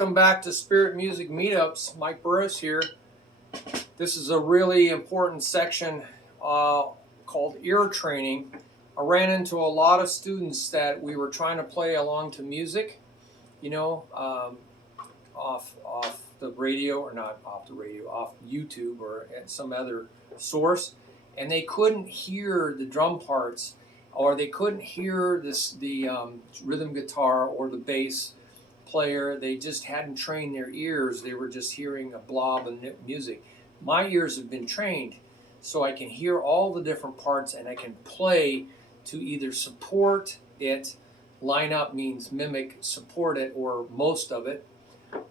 Welcome back to Spirit Music Meetups. Mike Burris here. This is a really important section called ear training. I ran into a lot of students that we were trying to play along to music, off the radio, or not off the radio, off YouTube or at some other source, and they couldn't hear the drum parts, or they couldn't hear the rhythm guitar or the bass player. They just hadn't trained their ears. They were just hearing a blob of music. My ears have been trained, so I can hear all the different parts, and I can play to either support it. Line up means mimic, support it, or most of it,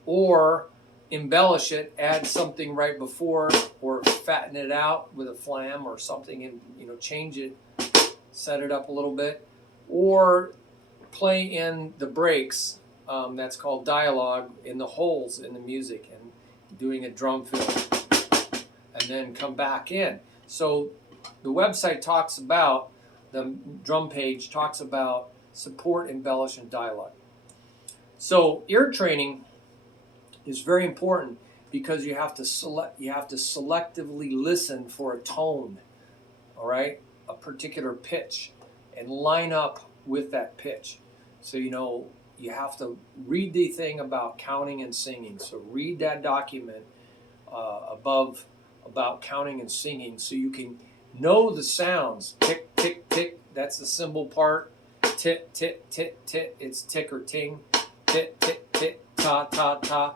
or embellish it, add something right before, or fatten it out with a flam or something, and change it, set it up a little bit, or play in the breaks. That's called dialogue, in the holes in the music, and doing a drum fill, and then come back in. So the website talks about, the drum page talks about support, embellish, and dialogue. So ear training is very important because you have to selectively listen for a tone, all right, a particular pitch, and line up with that pitch. So you have to read the thing about counting and singing. So read that document above about counting and singing, so you can know the sounds. Tick, tick, tick, that's the cymbal part. Tit, tit, tit, tit, it's tick or ting. Tit, tit, tit, ta, ta, ta.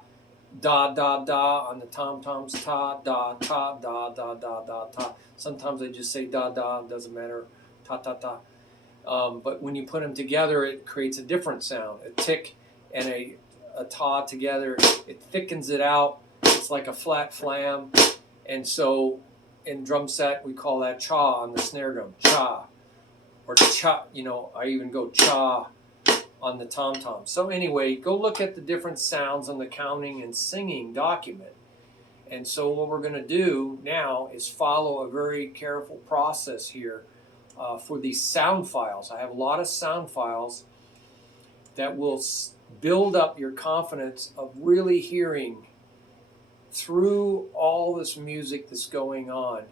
Da, da, da on the tom-toms. Ta, da, ta, da, da, da, da, ta. Sometimes I just say da, da, doesn't matter. Ta, ta, ta. But when you put them together, it creates a different sound. A tick and a ta together, it thickens it out. It's like a flat flam. And so in drum set, we call that cha on the snare drum, cha. Or cha, I even go cha on the tom-tom. So anyway, go look at the different sounds on the counting and singing document. And so what we're going to do now is follow a very careful process here for these sound files. I have a lot of sound files that will build up your confidence of really hearing through all this music that's going on.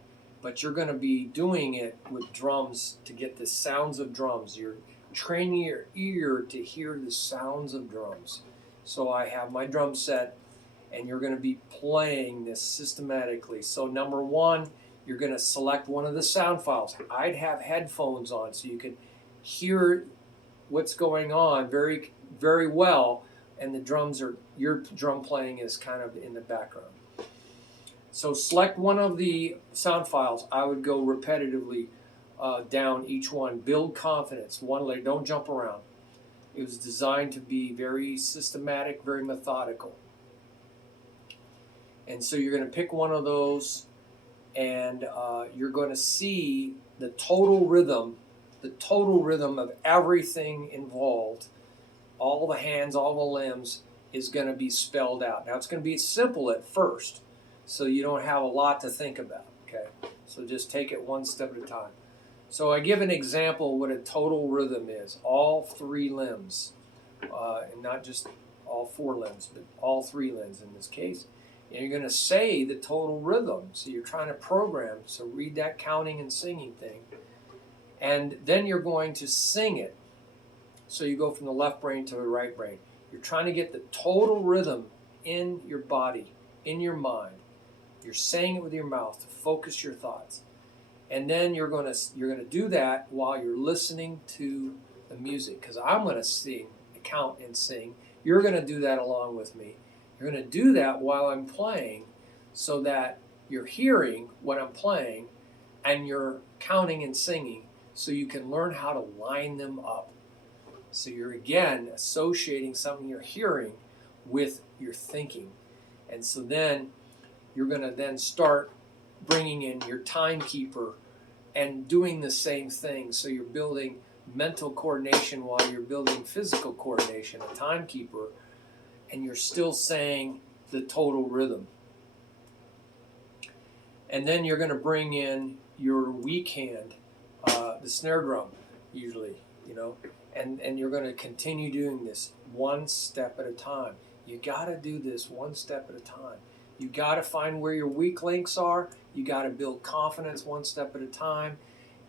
But you're going to be doing it with drums to get the sounds of drums. You're training your ear to hear the sounds of drums. So I have my drum set, and you're going to be playing this systematically. So number one, you're going to select one of the sound files. I'd have headphones on so you can hear what's going on very, very well, and your drum playing is kind of in the background. So select one of the sound files. I would go repetitively down each one. Build confidence. One layer. Don't jump around. It was designed to be very systematic, very methodical. And so you're going to pick one of those, and you're going to see the total rhythm of everything involved. All the hands, all the limbs is going to be spelled out. Now it's going to be simple at first, so you don't have a lot to think about, okay? So just take it one step at a time. So I give an example of what a total rhythm is. All three limbs, and not just all four limbs, but all three limbs in this case. And you're going to say the total rhythm. So you're trying to program. So read that counting and singing thing. And then you're going to sing it. So you go from the left brain to the right brain. You're trying to get the total rhythm in your body, in your mind. You're saying it with your mouth to focus your thoughts. And then you're going to do that while you're listening to the music, because I'm going to sing, count and sing. You're going to do that along with me. You're going to do that while I'm playing, so that you're hearing what I'm playing and you're counting and singing, so you can learn how to line them up. So you're again associating something you're hearing with your thinking. And so then you're going to then start bringing in your timekeeper and doing the same thing. So you're building mental coordination while you're building physical coordination, a timekeeper, and you're still saying the total rhythm. And then you're going to bring in your weak hand, the snare drum, usually, and you're going to continue doing this one step at a time. You got to do this one step at a time. You got to find where your weak links are. You got to build confidence one step at a time.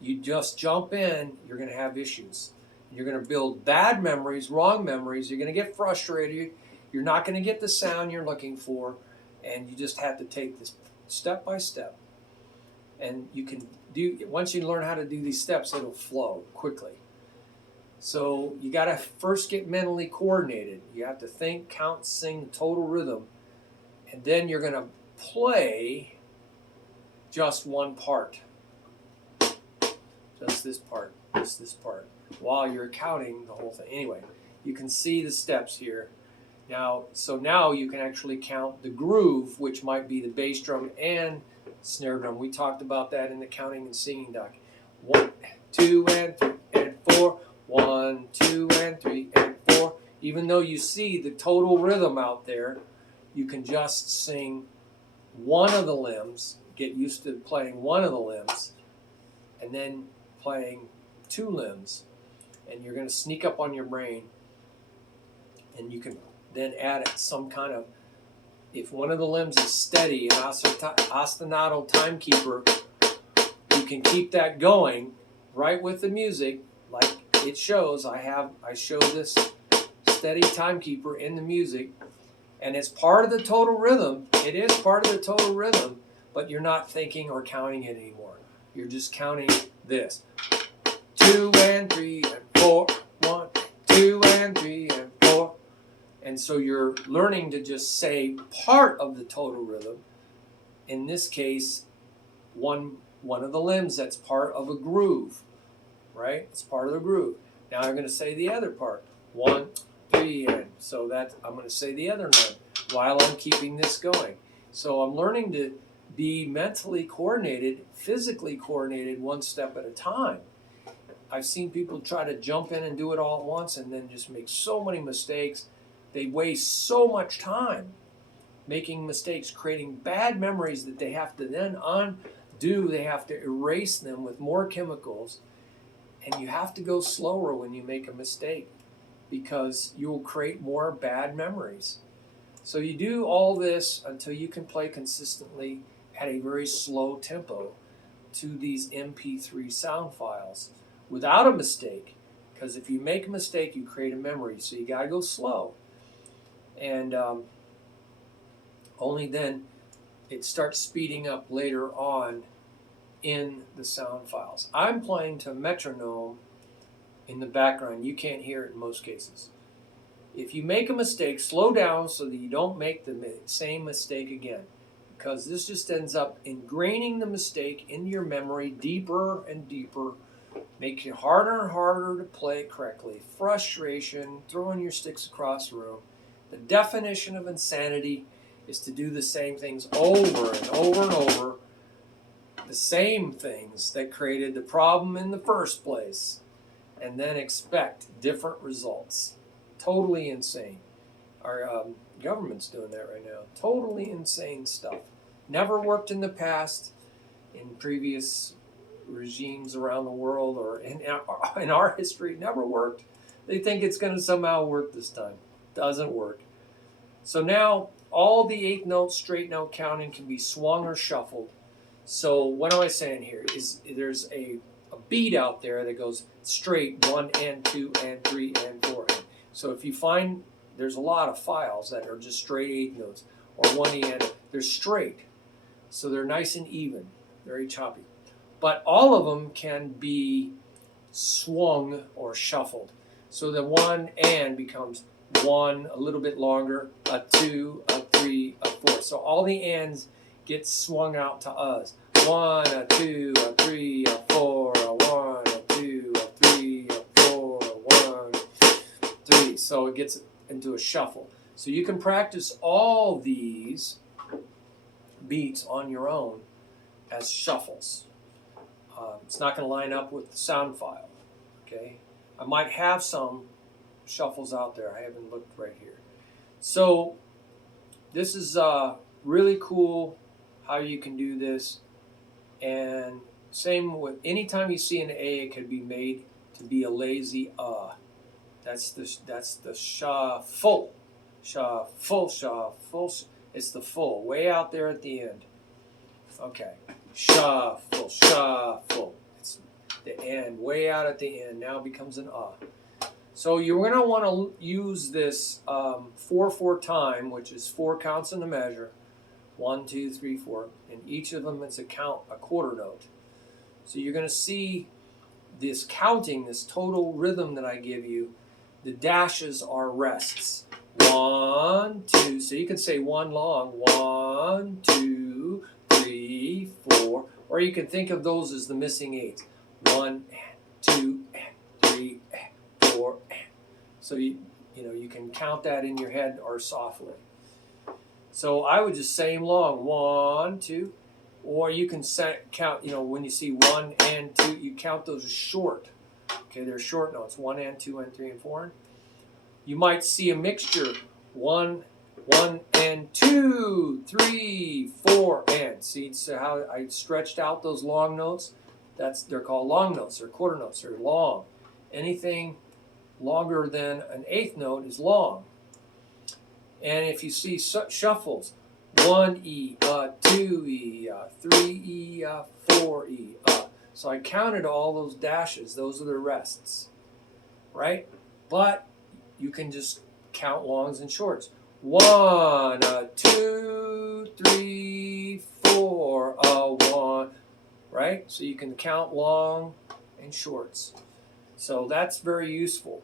You just jump in, you're going to have issues. You're going to build bad memories, wrong memories. You're going to get frustrated. You're not going to get the sound you're looking for. And you just have to take this step by step. And you can do, once you learn how to do these steps, it'll flow quickly. So you got to first get mentally coordinated. You have to think, count, sing, total rhythm. And then you're going to play just one part. Just this part, just this part, while you're counting the whole thing. Anyway, you can see the steps here. Now, so now you can actually count the groove, which might be the bass drum and snare drum. We talked about that in the counting and singing doc. 1, 2, and 3, and 4. 1, 2, and 3, and 4. Even though you see the total rhythm out there, you can just sing one of the limbs, get used to playing one of the limbs, and then playing 2 limbs. And you're going to sneak up on your brain, and you can then add some kind of, if one of the limbs is steady, an ostinato timekeeper, you can keep that going right with the music, like it shows. I show this steady timekeeper in the music, and it's part of the total rhythm. It is part of the total rhythm, but you're not thinking or counting it anymore. You're just counting this. 2 and 3 and 4. 1, 2 and 3 and 4. And so you're learning to just say part of the total rhythm. In this case, one of the limbs that's part of a groove, right? It's part of the groove. Now I'm going to say the other part. 1, 3, and so that I'm going to say the other note while I'm keeping this going. So I'm learning to be mentally coordinated, physically coordinated, one step at a time. I've seen people try to jump in and do it all at once and then just make so many mistakes. They waste so much time making mistakes, creating bad memories that they have to then undo. They have to erase them with more chemicals. And you have to go slower when you make a mistake because you will create more bad memories. So you do all this until you can play consistently at a very slow tempo to these MP3 sound files without a mistake. Because if you make a mistake, you create a memory. So you got to go slow. And only then it starts speeding up later on in the sound files. I'm playing to metronome in the background. You can't hear it in most cases. If you make a mistake, slow down so that you don't make the same mistake again, because this just ends up ingraining the mistake into your memory deeper and deeper, making it harder and harder to play it correctly. Frustration, throwing your sticks across the room. The definition of insanity is to do the same things over and over and over, the same things that created the problem in the first place, and then expect different results. Totally insane. Our government's doing that right now. Totally insane stuff. Never worked in the past, in previous regimes around the world, or in our history. Never worked. They think it's going to somehow work this time. Doesn't work. So now all the 8th note, straight note counting can be swung or shuffled. So what am I saying here? Is there's a beat out there that goes straight 1 and 2 and 3 and 4. So if you find there's a lot of files that are just straight 8th notes or 1 and they're straight. So they're nice and even, very choppy. But all of them can be swung or shuffled. So the 1 and becomes 1, a little bit longer, a 2, a 3, a 4. So all the ands get swung out to us. 1, a 2, a 3, a 4, a 1, a 2, a 3, a 4, a 1, 3. So it gets into a shuffle. So you can practice all these beats on your own as shuffles. It's not going to line up with the sound file. Okay, I might have some shuffles out there. I haven't looked right here. So this is really cool how you can do this. And same with anytime you see an A, it could be made to be a lazy That's the shuffle. shuffle. It's the full, way out there at the end. Okay, shuffle, shuffle. It's the end, way out at the end. Now it becomes an So you're going to want to use this 4/4 time, which is 4 counts in the measure. 1, 2, 3, 4. And each of them is a quarter note. So you're going to see this counting, this total rhythm that I give you. The dashes are rests. 1, 2. So you can say one long. 1, 2, 3, 4. Or you can think of those as the missing 8. 1, 2, 3, 4. So you can count that in your head or softly. So I would just say them long. 1, 2. Or you can count, when you see 1 and 2, you count those as short. Okay, they're short notes. 1 and 2 and 3 and 4. You might see a mixture. 1 and 2, 3, 4 and. See how I stretched out those long notes? They're called long notes. They're quarter notes. They're long. Anything longer than an eighth note is long. And if you see shuffles, 1 E, 2 E, 3 E, 4 E. So I counted all those dashes. Those are the rests, right? But you can just count longs and shorts. 1, 2, 3, 4, 1, right? So you can count long and shorts. So that's very useful.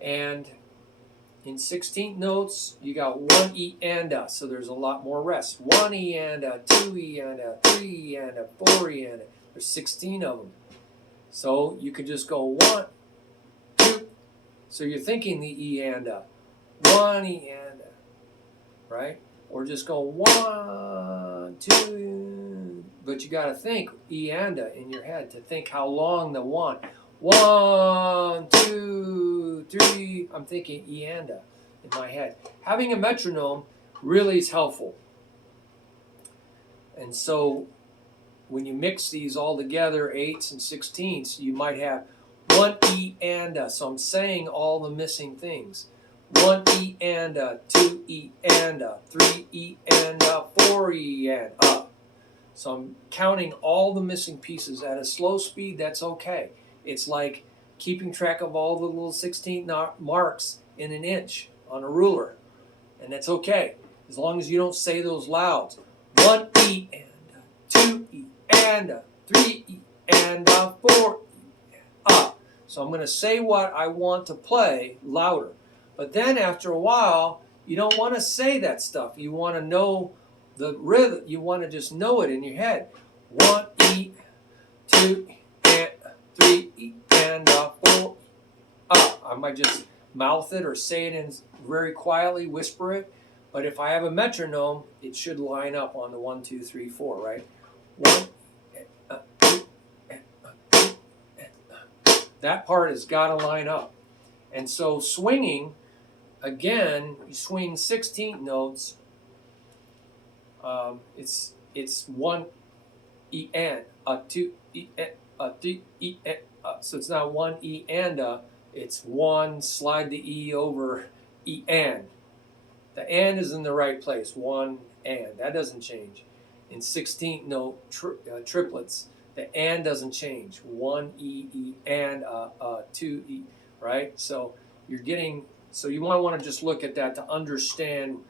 And in 16th notes, you got 1 E and a, so there's a lot more rest. 1 E and a, 2 E and a, 3 E and a, 4 E and a. There's 16 of them. So you could just go 1, 2. So you're thinking the E and a. 1 E and a, right? Or just go 1, 2. But you got to think E and a in your head to think how long the 1. 1, 2, 3. I'm thinking E and a in my head. Having a metronome really is helpful. And so when you mix these all together, 8ths and 16ths, you might have 1 E and a. So I'm saying all the missing things. 1 E and a, 2 E and a, 3 E and a, 4 E and a. So I'm counting all the missing pieces at a slow speed. That's okay. It's like keeping track of all the little 16th marks in an inch on a ruler. And that's okay, as long as you don't say those loud. 1 E and a, 2 E and a, 3 E and a, 4 E and a. So I'm going to say what I want to play louder. But then after a while, you don't want to say that stuff. You want to know the rhythm. You want to just know it in your head. 1 E, 2 and 3 E and 4. I might just mouth it or say it in very quietly, whisper it. But if I have a metronome, it should line up on the 1, 2, 3, 4, right? 1, 2, that part has got to line up. And so swinging, again, you swing 16th notes. It's 1 E and 2 E and 3 E and so it's not 1 E and it's 1 slide the E over E and. The and is in the right place. 1 and. That doesn't change. In 16th note triplets, the and doesn't change. 1 E E and 2 E, right? So you're getting. So you might want to just look at that to understand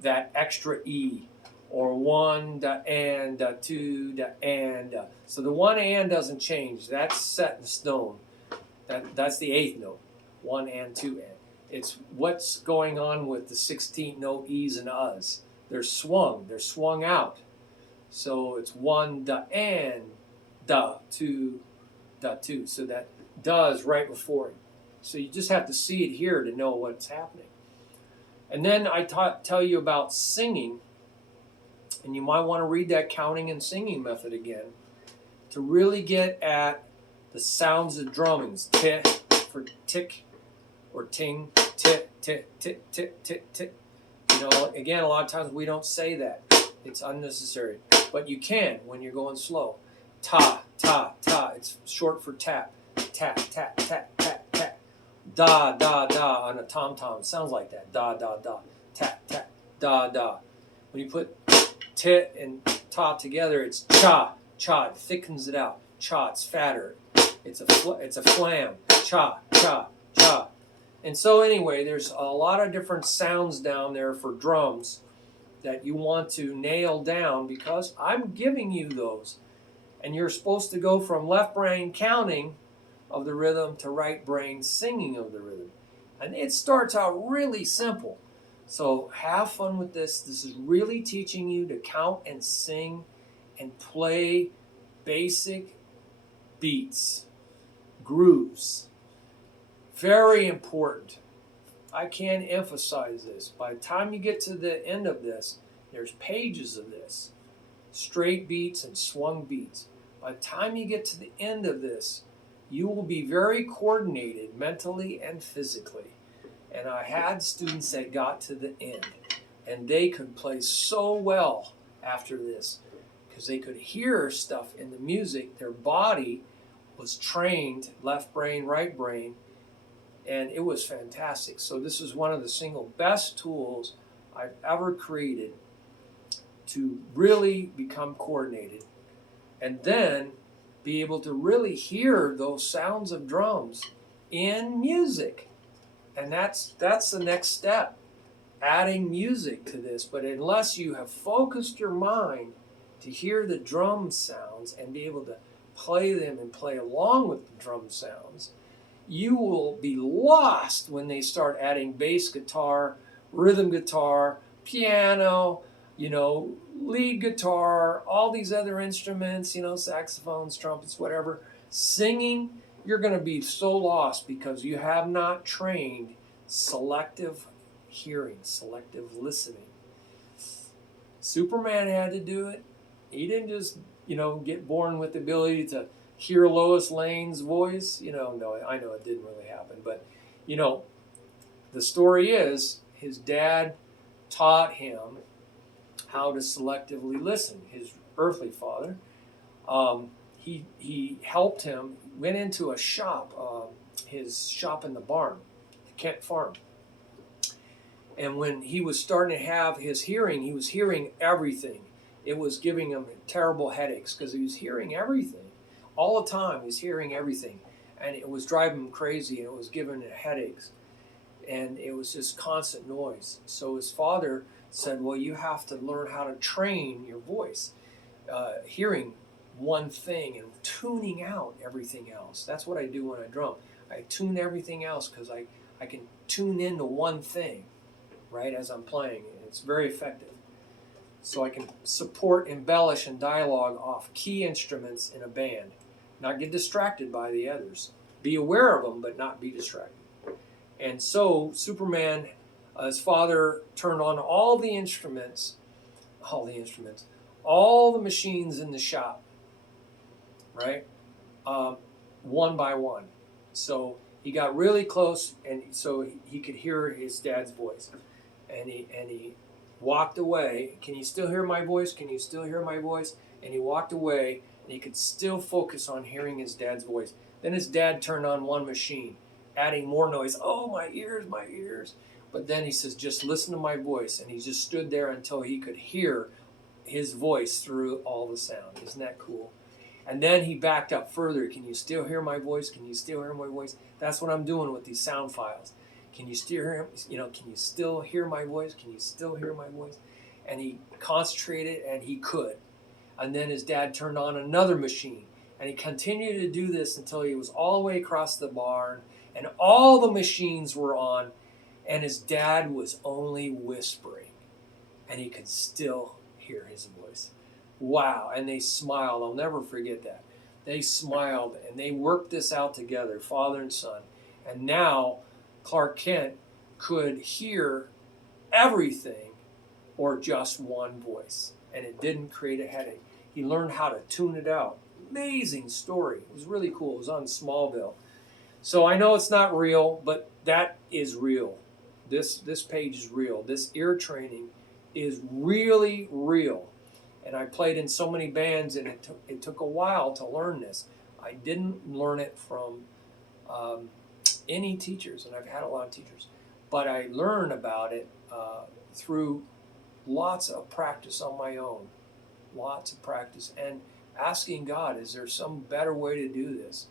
that extra E. Or 1, the and, the 2, the and. So the 1 and doesn't change. That's set in stone. That's the 8th note. 1 and 2 and. It's what's going on with the 16th note E's and U's. They're swung. They're swung out. So it's 1, the and, the 2, the 2. So that does right before it. So you just have to see it here to know what's happening. And then I tell you about singing. And you might want to read that counting and singing method again to really get at the sounds of drummings. Tick for tick or ting, tick, tick, tick, tick, tick, tick. Again, a lot of times we don't say that. It's unnecessary. But you can when you're going slow. Ta, ta, ta. It's short for tap. Tap, tap, tap, tap, tap. Da, da, da on a tom-tom. Sounds like that. Da, da, da. tat, tat, da, da. When you put t and ta together, it's cha, cha. It thickens it out. Cha, it's fatter. It's a flam. Cha, cha, cha. And so anyway, there's a lot of different sounds down there for drums that you want to nail down, because I'm giving you those. And you're supposed to go from left brain counting of the rhythm to right brain singing of the rhythm. And it starts out really simple. So have fun with this. This is really teaching you to count and sing and play basic beats, grooves. Very important. I can't emphasize this. By the time you get to the end of this, there's pages of this. Straight beats and swung beats. By the time you get to the end of this, you will be very coordinated mentally and physically. And I had students that got to the end, and they could play so well after this because they could hear stuff in the music. Their body was trained, left brain, right brain, and it was fantastic. So this is one of the single best tools I've ever created to really become coordinated and then be able to really hear those sounds of drums in music. And that's the next step, adding music to this. But unless you have focused your mind to hear the drum sounds and be able to play them and play along with the drum sounds, you will be lost when they start adding bass guitar, rhythm guitar, piano, lead guitar, all these other instruments, saxophones, trumpets, whatever. Singing, you're going to be so lost because you have not trained selective hearing, selective listening. Superman had to do it. He didn't just, get born with the ability to hear Lois Lane's voice. No, I know it didn't really happen. But, the story is his dad taught him how to selectively listen, his earthly father. He helped him, went into a shop, his shop in the barn, the Kent farm. And when he was starting to have his hearing, he was hearing everything. It was giving him terrible headaches because he was hearing everything. All the time he was hearing everything. And it was driving him crazy, and it was giving him headaches. And it was just constant noise. So his father said, well, you have to learn how to train your voice, hearing one thing and tuning out everything else. That's what I do when I drum. I tune everything else because I can tune into one thing, right, as I'm playing. It's very effective. So I can support, embellish, and dialogue off key instruments in a band. Not get distracted by the others. Be aware of them, but not be distracted. And so Superman, his father turned on all the machines in the shop, right? One by one. So he got really close, and so he could hear his dad's voice. And he walked away. Can you still hear my voice? Can you still hear my voice? And he walked away, and he could still focus on hearing his dad's voice. Then his dad turned on one machine, adding more noise. Oh, my ears, my ears. But then he says, just listen to my voice. And he just stood there until he could hear his voice through all the sound. Isn't that cool? And then he backed up further. Can you still hear my voice? Can you still hear my voice? That's what I'm doing with these sound files. Can you still hear him? Can you still hear my voice? Can you still hear my voice? And he concentrated, and he could. And then his dad turned on another machine. And he continued to do this until he was all the way across the barn, and all the machines were on, and his dad was only whispering, and he could still hear his voice. Wow. And they smiled. I'll never forget that. They smiled, and they worked this out together, father and son. And now Clark Kent could hear everything or just one voice, and it didn't create a headache. He learned how to tune it out. Amazing story. It was really cool. It was on Smallville. So I know it's not real, but that is real. This page is real. This ear training is really real. And I played in so many bands, and it took a while to learn this. I didn't learn it from any teachers, and I've had a lot of teachers. But I learned about it through lots of practice on my own, lots of practice, and asking God, is there some better way to do this?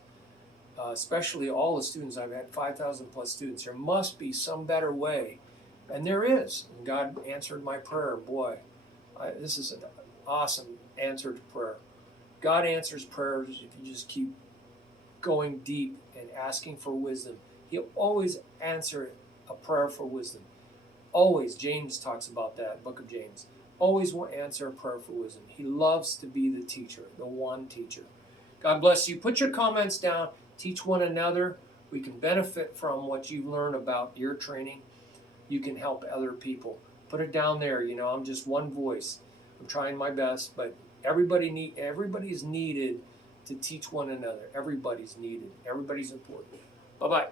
Especially all the students, I've had 5,000 plus students. There must be some better way. And there is. And God answered my prayer. Boy, this is an awesome answer to prayer. God answers prayers if you just keep going deep and asking for wisdom. He'll always answer a prayer for wisdom. Always. James talks about that, book of James. Always will answer a prayer for wisdom. He loves to be the teacher, the one teacher. God bless you. Put your comments down. Teach one another. We can benefit from what you've learned about your training. You can help other people. Put it down there. You know, I'm just one voice. I'm trying my best, but everybody's needed to teach one another. Everybody's needed. Everybody's important. Bye-bye.